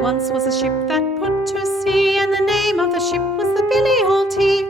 once was a ship that put to sea, and the name of the ship was the Billy Hall Tea.